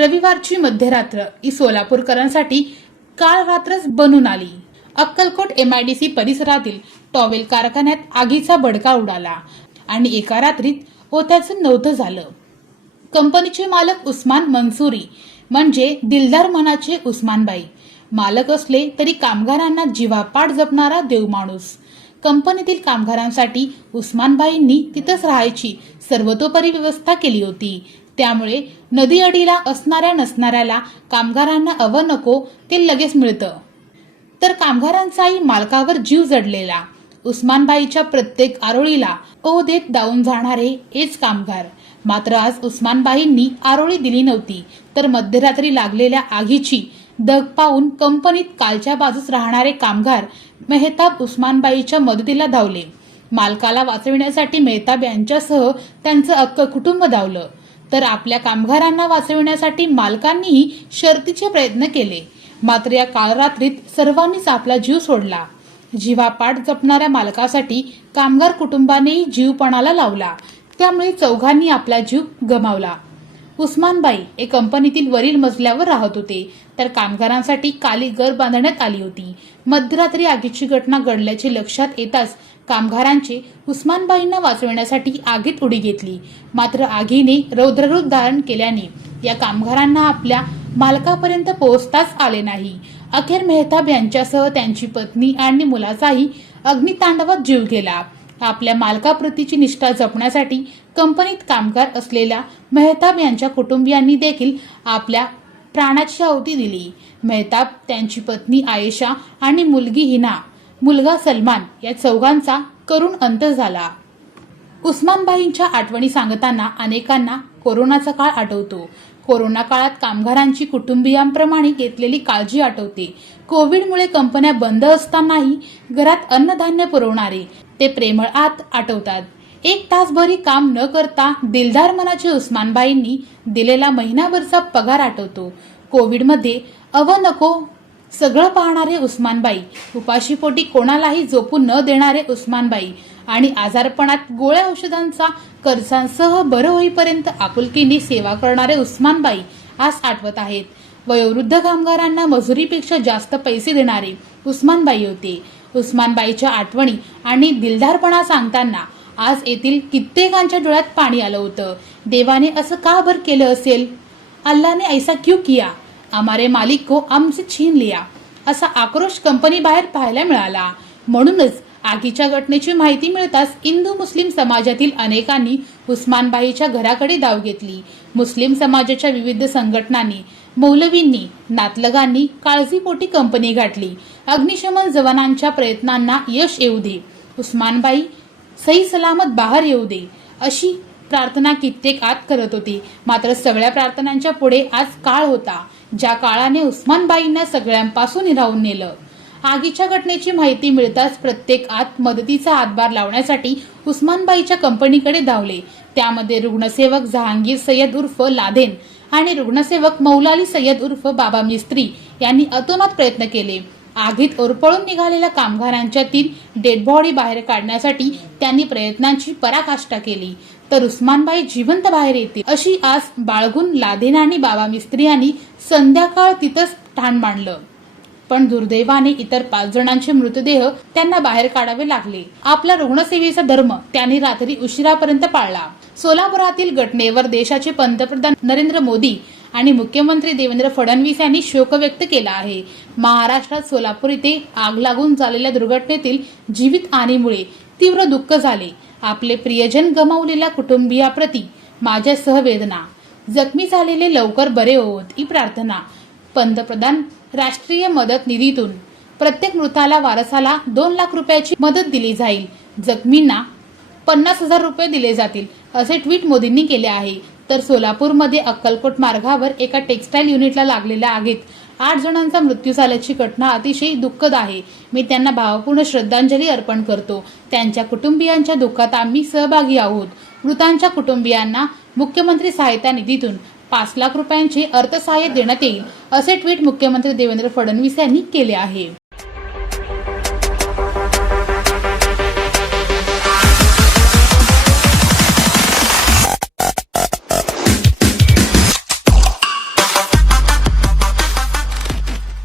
रविवारची मध्यरात्र ही सोलापूरकरांसाठी काळ रात्रच बनून आली. अक्कलकोट एमआयडीसी परिसरातील टॉवेल कारखान्यात आगीचा बडका उडाला आणि एका रात्रीत ओत्याचं नव्हतं झालं. कंपनीचे मालक उस्मान मंसुरी म्हणजे दिलदार मनाचे उस्मानबाई. मालक असले तरी कामगारांना जीवापाड जपणारा देवमाणूस कंपनीतील कामगारांसाठी उस्मानबाईंनी तिथंच राहायची सर्वतोपरी व्यवस्था केली होती. त्यामुळे नदी अडीला असणाऱ्या नसणाऱ्याला कामगारांना अव नको ते लगेच मिळतं. तर कामगारांचाही मालकावर जीव जडलेला. उस्मानबाईच्या प्रत्येक आरोळीला ओ देत दावून जाणारे हेच कामगार. मात्र आज उस्मानबाईंनी आरोळी दिली नव्हती तर मध्यरात्री लागलेल्या आगीची दग पाहून कंपनीत कालच्या बाजूस राहणारे कामगार मेहताब उस्मानबाईच्या मदतीला धावले. मालकाला वाचविण्यासाठी मेहताब यांच्यासह त्यांचं अक्क कुटुंब धावलं. तर आपल्या कामगारांना वाचविण्यासाठी मालकांनीही शर्तीचे प्रयत्न केले. मात्र या कालरात्रीत सर्वांनीच आपला जीव सोडला. जीवापाठ जपणाऱ्या मालकासाठी कामगार कुटुंबानेही जीवपणाला लावला. त्यामुळे चौघांनी आपला जीव गमावला. उस्मानबाई हे कंपनीतील वरील मजल्यावर राहत होते. तर कामगारांसाठी काली घर बांधण्यात आली होती. मध्यरात्री आगीची घटना घडल्याचे लक्षात येताच कामगारांची उस्मानबाईंना वाचवण्यासाठी आगीत उडी घेतली. मात्र आगीने रौद्ररूप धारण केल्याने या कामगारांना आपल्या मालकापर्यंत पोहोचताच आले नाही. अखेर मेहताब यांच्यासह त्यांची पत्नी आणि मुलाचाही अग्नितांडवात जीव गेला. आपल्या मालकाप्रतीची निष्ठा जपण्यासाठी कंपनीत कामगार असलेल्या मेहताब यांच्या कुटुंबियांनी देखील आपल्या प्राणाची आहुती दिली. मेहताब त्यांची पत्नी आयेशा आणि मुलगी हिना मुलगा सलमान या चौघांचा करुण अंत झाला. उस्मानबाईंच्या आठवणी सांगताना अनेकांना कोरोनाचा काळ आठवतो. कोरोना काळात कामगारांची कुटुंबियांप्रमाणे घेतलेली काळजी आठवते. कोविडमुळे कंपन्या बंद असतानाही घरात अन्नधान्य पुरवणारे ते प्रेमळ आत आठवतात. एक तासभरी काम न करता दिलदार मनाचे उस्मानबाईंनी दिलेला महिनाभरचा पगार आठवतो. कोविडमध्ये अव नको सगळं पाहणारे उस्मानबाई. उपाशीपोटी कोणालाही झोपू न देणारे उस्मानबाई. आणि आजारपणात गोळ्या औषधांचा कर्जांसह बरं होईपर्यंत आपुलकीने सेवा करणारे उस्मानबाई आज आठवत आहेत. वयोवृद्ध कामगारांना मजुरीपेक्षा जास्त पैसे देणारे उस्मानबाई होते. उस्मानबाईच्या आठवणी आणि दिलदारपणा सांगताना आज येथील कित्येकांच्या डोळ्यात पाणी आलं होतं. देवाने असं का बरं केलं असेल? अल्लाने ऐसा क्यों किया? हमारे मालिक को आमचे छीन लिया असा आक्रोश कंपनी बाहेर पाहायला मिळाला. म्हणूनच आगीच्या घटनेची माहिती मिळताच हिंदू मुस्लिम समाजातील अनेकांनी उस्मानबाईच्या घराकडे धाव घेतली. मुस्लिम समाजाच्या विविध संघटनांनी मौलवींनी नातलगांनी काळजीपोटी कंपनी गाठली. अग्निशमन जवानांच्या प्रयत्नांना यश येऊ दे. उस्मानबाई सही सलामत बाहेर येऊ दे अशी प्रार्थना कित्येक आत करत होती. मात्र सगळ्या प्रार्थनांच्या पुढे आज काळ होता. ज्या काळाने उस्मानबाईंना सगळ्यांपासून हिरावून नेलं. आगीच्या घटनेची माहिती मिळताच प्रत्येक आत मदतीचा हातभार लावण्यासाठी उस्मानबाईच्या कंपनीकडे धावले. त्यामध्ये रुग्णसेवक जहांगीर सय्यद उर्फ लादेन आणि रुग्णसेवक मौलाली सय्यद उर्फ बाबा मिस्त्री यांनी अतोनात प्रयत्न केले. आगीत ओरपळून निघालेल्या कामगारांच्या तीन डेड बॉडी बाहेर काढण्यासाठी त्यांनी प्रयत्नांची पराकाष्ठा केली. तर उस्मानबाई जिवंत बाहेर येतील अशी आस बाळगून लादेन आणि बाबा मिस्त्री यांनी संध्याकाळ तिथंच ठाण मांडलं. पण दुर्दैवाने इतर पाच जणांचे मृतदेह त्यांना बाहेर काढावे लागले. आपला रुग्णसेवेचा धर्म त्यांनी रात्री उशिरापर्यंत पाळला. सोलापुरातील घटनेवर देशाचे पंतप्रधान नरेंद्र मोदी आणि मुख्यमंत्री देवेंद्र फडणवीस यांनी शोक व्यक्त केला आहे. महाराष्ट्रात सोलापूर इथे आग लागून झालेल्या दुर्घटनेतील जीवित हानीमुळे तीव्र दुःख झाले. आपले प्रियजन गमावलेल्या कुटुंबियाप्रती माझ्या सहवेदना. जखमी झालेले लवकर बरे होत ही प्रार्थना. पंतप्रधान राष्ट्रीय मदत निधीतून. प्रत्येक मृताला वारसाला दोन लाख रुपयाची मदत दिली जाईल. जखमींना पन्नास हजार रुपये दिले जातील असे ट्विट मोदींनी केले आहे. तर सोलापूरमध्ये अक्कलकोट मार्गावर एका टेक्स्टाईल युनिटला लागलेल्या आगीत आठ जणांचा मृत्यू झाल्याची घटना अतिशय दुःखद आहे. मी त्यांना भावपूर्ण श्रद्धांजली अर्पण करतो. त्यांच्या कुटुंबियांच्या दुःखात आम्ही सहभागी आहोत. मृतांच्या कुटुंबियांना मुख्यमंत्री सहायता निधीतून पाच लाख रुपयांचे अर्थसहाय्य देण्यात येईल असे ट्विट मुख्यमंत्री देवेंद्र फडणवीस यांनी केले आहे.